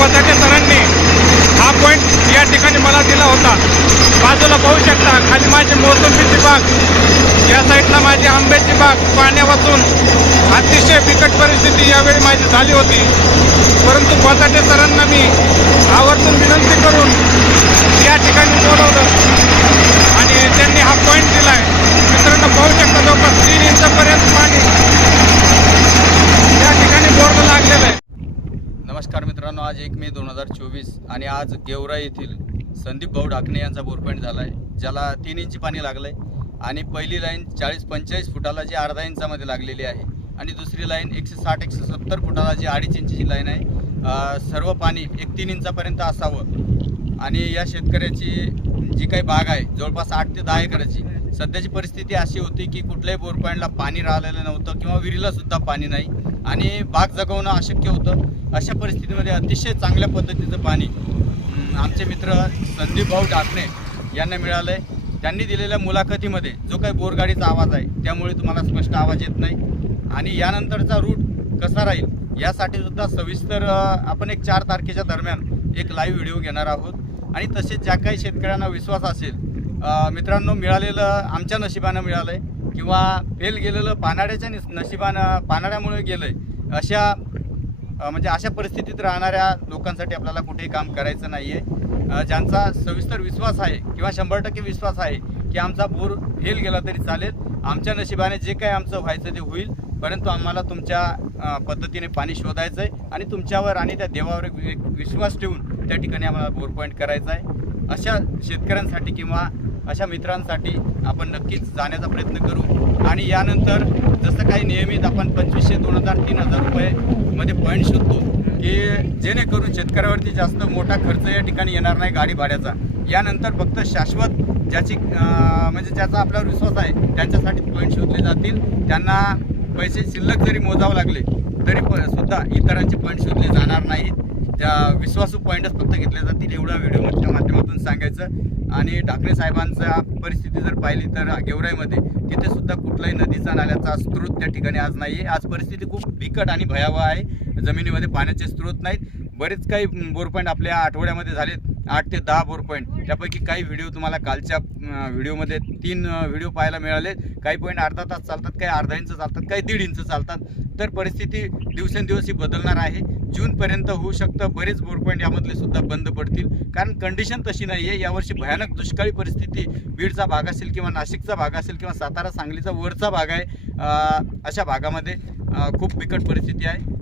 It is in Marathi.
कोचाटे सरांनी हा पॉईंट या ठिकाणी मला दिला होता. बाजूला पाहू शकता खाली माझी मोसंबीची बाग या साईडला माझी आंब्याची बाग पाण्या वाचून अतिशय बिकट परिस्थिती यावेळी माझी झाली होती. परंतु कोचाटे सरांना मी आवर्जून विनंती करून या ठिकाणी बोलवलं. आणि त्यांनी हा पॉईंट दिला आहे मित्रांनो पाहू शकता जवळपास तीन इंचापर्यंत पाणी या ठिकाणी बोर्ड लागलेलं आहे नमस्कार मित्रांनो आज एक मे दोन हजार चोवीस आणि आज गेवरा येथील संदीप भाऊ ढाकणे यांचा बोरपॉईंट झाला आहे ज्याला तीन इंची पाणी लागलं आहे आणि पहिली लाईन चाळीस पंचेचाळीस फुटाला जी अर्धा इंचामध्ये लागलेली आहे आणि दुसरी लाईन एकशे साठ एकशे सत्तर फुटाला जी अडीच इंचीची लाईन आहे. सर्व पाणी एक तीन इंचापर्यंत असावं. आणि या शेतकऱ्याची जी काही बाग आहे जवळपास आठ ते दहा एकराची सध्याची परिस्थिती अशी होती की कुठल्याही बोरपॉईंटला पाणी राहिलेलं नव्हतं किंवा विहिरीला सुद्धा पाणी नाही. आणि बाग जगवणं अशक्य होतं. अशा परिस्थितीमध्ये अतिशय चांगल्या पद्धतीचं पाणी आमचे मित्र संदीप भाऊ डाकणे यांना मिळालं आहे त्यांनी दिलेल्या मुलाखतीमध्ये जो काही बोरगाडीचा आवाज आहे त्यामुळे तुम्हाला स्पष्ट आवाज येत नाही. आणि यानंतरचा रूट कसा राहील यासाठी सुद्धा सविस्तर आपण एक चार तारखेच्या दरम्यान एक लाईव्ह व्हिडिओ घेणार आहोत. आणि तसेच ज्या काही शेतकऱ्यांना विश्वास असेल मित्रांनो मिळालेलं आमच्या नशिबानं मिळालं आहे किंवा फेल गेलेलं पानाड्याच्या निस- नशिबानं पानाड्यामुळे गेलं आहे अशा म्हणजे अशा परिस्थितीत राहणाऱ्या लोकांसाठी आपल्याला कुठेही काम करायचं नाही आहे ज्यांचा सविस्तर विश्वास आहे किंवा शंभर टक्के विश्वास आहे की आमचा बोर फेल गेला तरी चालेल आमच्या नशिबाने जे काही आमचं व्हायचं ते होईल परंतु आम्हाला तुमच्या पद्धतीने पाणी शोधायचं आहे आणि तुमच्यावर आणि त्या देवावर एक एक विश्वास ठेवून त्या ठिकाणी आम्हाला बोर पॉईंट करायचा आहे अशा शेतकऱ्यांसाठी किंवा अशा मित्रांसाठी आपण नक्कीच जाण्याचा प्रयत्न करू. आणि यानंतर जसं काही नियमित आपण पंचवीसशे दोन हजार तीन हजार रुपयेमध्ये पॉईंट शोधतो की जेणेकरून शेतकऱ्यावरती जास्त मोठा खर्च या ठिकाणी येणार नाही गाडी भाड्याचा यानंतर फक्त शाश्वत ज्याची म्हणजे ज्याचा आपल्यावर विश्वास आहे त्यांच्यासाठी पॉईंट शोधले जातील. त्यांना पैसे शिल्लक जरी मोजावं लागले तरी सुद्धा इतरांचे पॉईंट शोधले जाणार नाहीत. त्या विश्वासू पॉईंटच फक्त घेतले जातील एवढा व्हिडिओच्या माध्यमातून सांगायचं. आणि ठाकरे साहेबांचा परिस्थिती जर पाहिली तर गेवराईमध्ये तिथे सुद्धा कुठलाही नदीचा नाल्याचा स्रोत त्या ठिकाणी आज नाही आहे आज परिस्थिती खूप बिकट आणि भयावह आहे. जमिनीमध्ये पाण्याचे स्रोत नाहीत. बरेच काही बोर पॉईंट आपल्या आठवड्यामध्ये झालेत. आठ ते दहा बोर पॉईंट त्यापैकी काही व्हिडिओ तुम्हाला कालच्या व्हिडिओमध्ये तीन व्हिडिओ पाहायला मिळाले काही पॉईंट अर्धा तास चालतात काही अर्धा इंच चालतात काही दीड इंच चालतात. तर परिस्थिती दिवसेंदिवस ही बदलणार आहे. जूनपर्यंत होऊ शकतं. बरेच बोरपॉईंट यामधले सुद्धा बंद पडतील. कारण कंडिशन तशी नाही आहे यावर्षी भयानक दुष्काळी परिस्थिती बीडचा भाग असेल किंवा नाशिकचा भाग असेल किंवा सातारा सांगलीचा वरचा भाग आहे अशा भागामध्ये खूप बिकट परिस्थिती आहे.